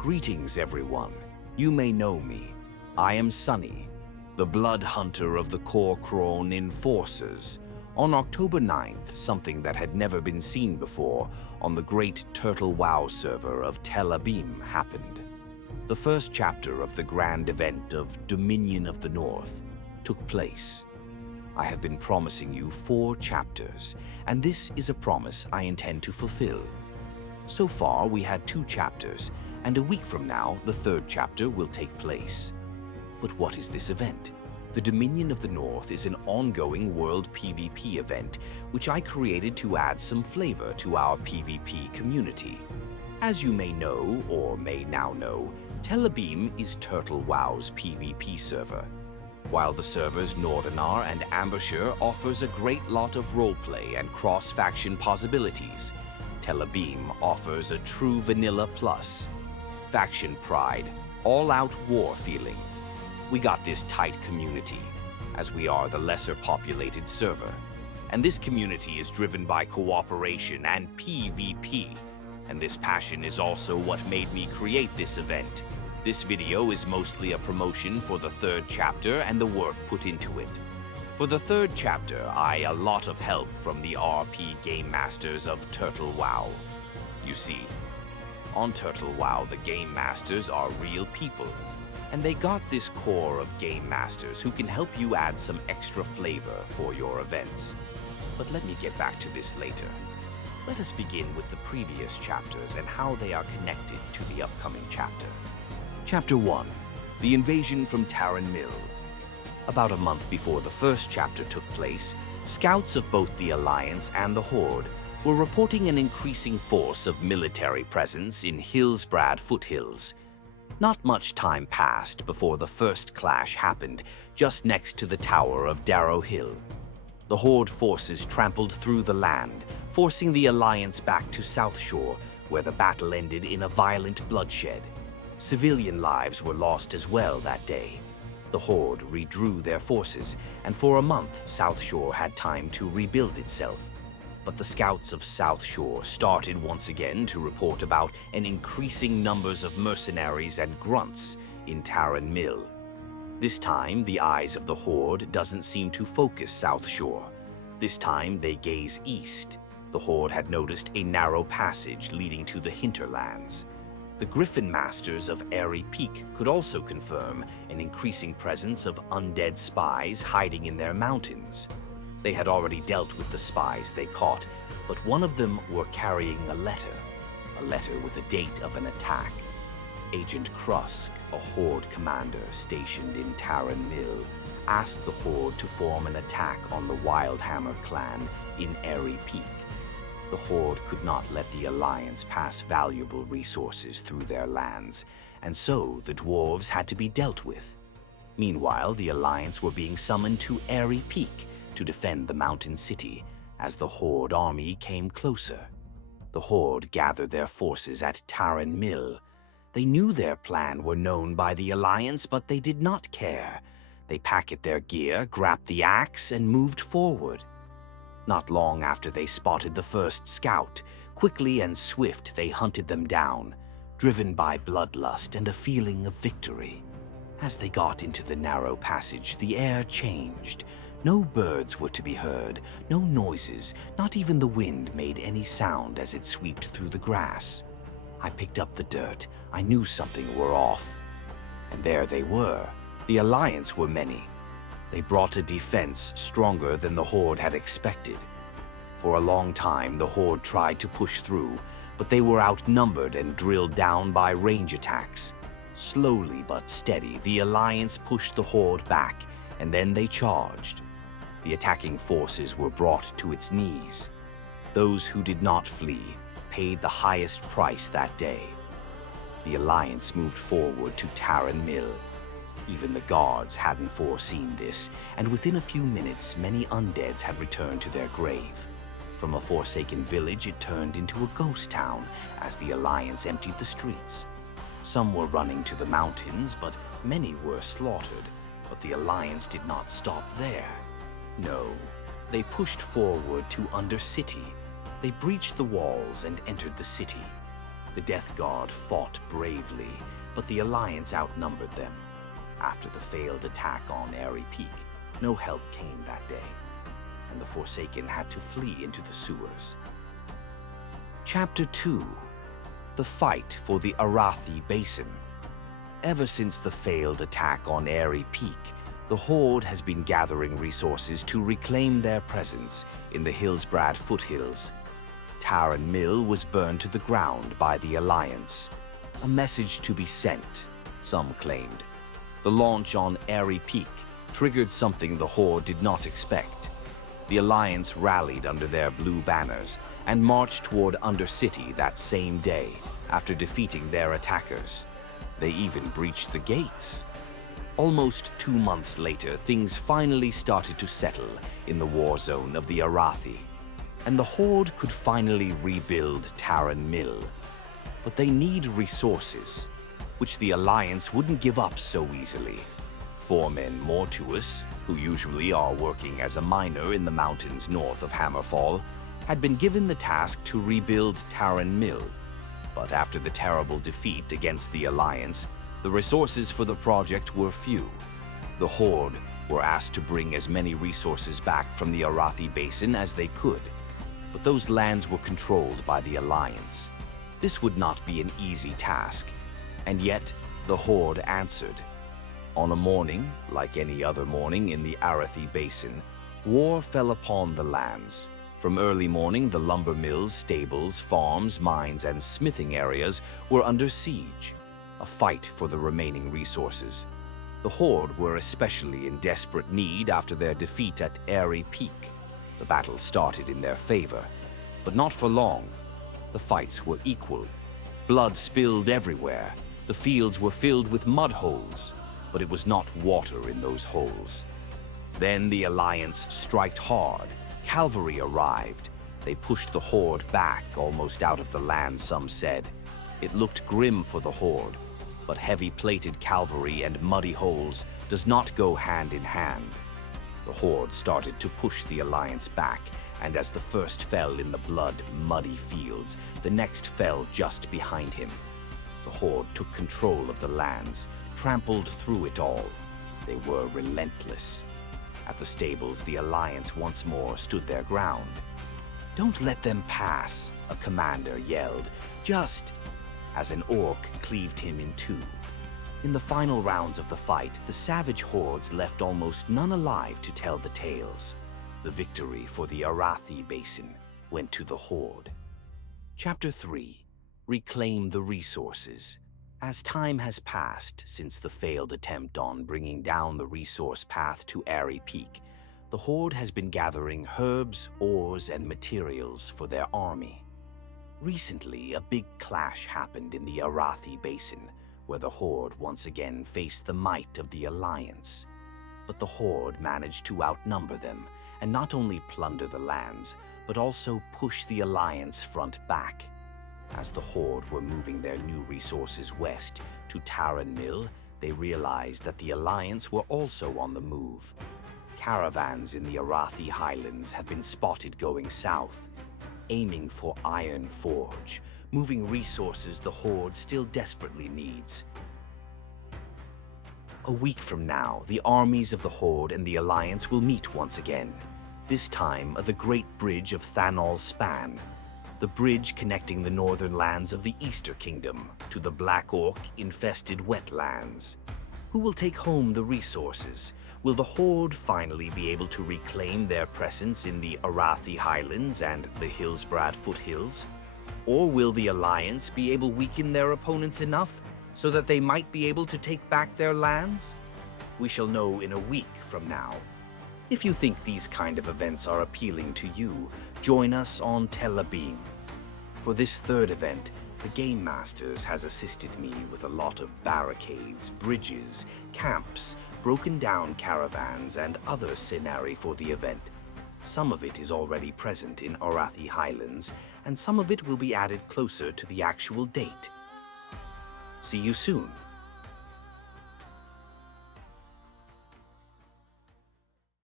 Greetings, everyone. You may know me. I am Sunny, the blood hunter of the Core Krone Enforcers. On October 9th, something that had never been seen before on the great Turtle WoW server of Tel'Abim happened. The first chapter of the grand event of Dominion of the North took place. I have been promising you 4 chapters, and this is a promise I intend to fulfill. So far, we had 2 chapters, and a week from now, the 3rd chapter will take place. But what is this event? The Dominion of the North is an ongoing world PvP event, which I created to add some flavor to our PvP community. As you may know, or may now know, Tel'Abim is Turtle WoW's PvP server. While the servers Nordinar and Ambusher offers a great lot of roleplay and cross-faction possibilities, Tel'Abim offers a true vanilla plus. Faction pride, all-out war feeling. We got this tight community, as we are the lesser populated server. And this community is driven by cooperation and PvP. And this passion is also what made me create this event. This video is mostly a promotion for the 3rd chapter and the work put into it. For the 3rd chapter, a lot of help from the RP Game Masters of Turtle WoW. You see, on Turtle WoW, the Game Masters are real people, and they got this core of Game Masters who can help you add some extra flavor for your events. But let me get back to this later. Let us begin with the previous chapters and how they are connected to the upcoming chapter. Chapter 1. The Invasion from Tarren Mill. About a month before the 1st chapter took place, scouts of both the Alliance and the Horde were reporting an increasing force of military presence in Hillsbrad foothills. Not much time passed before the first clash happened just next to the tower of Darrow Hill. The Horde forces trampled through the land, forcing the Alliance back to South Shore, where the battle ended in a violent bloodshed. Civilian lives were lost as well that day. The Horde redrew their forces, and for a month South Shore had time to rebuild itself. But the scouts of South Shore started once again to report about an increasing numbers of mercenaries and grunts in Tarren Mill. This time, the eyes of the Horde doesn't seem to focus South Shore. This time, they gaze east. The Horde had noticed a narrow passage leading to the hinterlands. The Griffin Masters of Aerie Peak could also confirm an increasing presence of undead spies hiding in their mountains. They had already dealt with the spies they caught, but one of them were carrying a letter with a date of an attack. Agent Krusk, a Horde commander stationed in Tarren Mill, asked the Horde to form an attack on the Wildhammer clan in Aerie Peak. The Horde could not let the Alliance pass valuable resources through their lands, and so the dwarves had to be dealt with. Meanwhile, the Alliance were being summoned to Aerie Peak to defend the mountain city as the Horde army came closer. The Horde gathered their forces at Tarren Mill. They knew their plan were known by the Alliance, but they did not care. They packed their gear, grabbed the axe, and moved forward. Not long after they spotted the first scout, quickly and swift they hunted them down, driven by bloodlust and a feeling of victory. As they got into the narrow passage, the air changed. No birds were to be heard, no noises, not even the wind made any sound as it swept through the grass. I picked up the dirt. I knew something were off. And there they were. The Alliance were many. They brought a defense stronger than the Horde had expected. For a long time, the Horde tried to push through, but they were outnumbered and drilled down by range attacks. Slowly but steady, the Alliance pushed the Horde back, and then they charged. The attacking forces were brought to its knees. Those who did not flee paid the highest price that day. The Alliance moved forward to Tarren Mill. Even the guards hadn't foreseen this, and within a few minutes, many undeads had returned to their grave. From a forsaken village, it turned into a ghost town as the Alliance emptied the streets. Some were running to the mountains, but many were slaughtered. But the Alliance did not stop there. No, they pushed forward to Undercity. They breached the walls and entered the city. The Death Guard fought bravely, but the Alliance outnumbered them. After the failed attack on Aerie Peak, no help came that day, and the Forsaken had to flee into the sewers. Chapter 2: The Fight for the Arathi Basin. Ever since the failed attack on Aerie Peak, the Horde has been gathering resources to reclaim their presence in the Hillsbrad foothills. Tarren Mill was burned to the ground by the Alliance. A message to be sent, some claimed. The launch on Aerie Peak triggered something the Horde did not expect. The Alliance rallied under their blue banners and marched toward Undercity that same day after defeating their attackers. They even breached the gates. Almost 2 months later, things finally started to settle in the war zone of the Arathi, and the Horde could finally rebuild Tarren Mill. But they need resources, which the Alliance wouldn't give up so easily. 4 men Mortuus, who usually are working as a miner in the mountains north of Hammerfall, had been given the task to rebuild Tarren Mill. But after the terrible defeat against the Alliance, the resources for the project were few. The Horde were asked to bring as many resources back from the Arathi Basin as they could, but those lands were controlled by the Alliance. This would not be an easy task, and yet the Horde answered. On a morning, like any other morning in the Arathi Basin, war fell upon the lands. From early morning, the lumber mills, stables, farms, mines, and smithing areas were under siege, a fight for the remaining resources. The Horde were especially in desperate need after their defeat at Aerie Peak. The battle started in their favor, but not for long. The fights were equal. Blood spilled everywhere. The fields were filled with mud holes, but it was not water in those holes. Then the Alliance struck hard. Cavalry arrived. They pushed the Horde back, almost out of the land, some said. It looked grim for the Horde, but heavy-plated cavalry and muddy holes does not go hand in hand. The Horde started to push the Alliance back, and as the first fell in the blood-muddy fields, the next fell just behind him. The Horde took control of the lands, trampled through it all. They were relentless. At the stables, the Alliance once more stood their ground. "Don't let them pass," a commander yelled, just as an orc cleaved him in two. In the final rounds of the fight, the savage hordes left almost none alive to tell the tales. The victory for the Arathi Basin went to the Horde. Chapter 3: Reclaim the Resources. As time has passed since the failed attempt on bringing down the resource path to Aerie Peak, the Horde has been gathering herbs, ores, and materials for their army. Recently, a big clash happened in the Arathi Basin, where the Horde once again faced the might of the Alliance. But the Horde managed to outnumber them, and not only plunder the lands, but also push the Alliance front back. As the Horde were moving their new resources west to Tarren Mill, they realized that the Alliance were also on the move. Caravans in the Arathi Highlands have been spotted going south, aiming for Iron Forge, moving resources the Horde still desperately needs. A week from now, the armies of the Horde and the Alliance will meet once again, this time at the Great Bridge of Thanol Span, the bridge connecting the northern lands of the Easter Kingdom to the Black Orc-infested wetlands. Who will take home the resources? Will the Horde finally be able to reclaim their presence in the Arathi Highlands and the Hillsbrad foothills? Or will the Alliance be able to weaken their opponents enough so that they might be able to take back their lands? We shall know in a week from now. If you think these kind of events are appealing to you, join us on Tel'Abim. For this third event, the Game Masters has assisted me with a lot of barricades, bridges, camps, broken down caravans, and other scenery for the event. Some of it is already present in Arathi Highlands, and some of it will be added closer to the actual date. See you soon.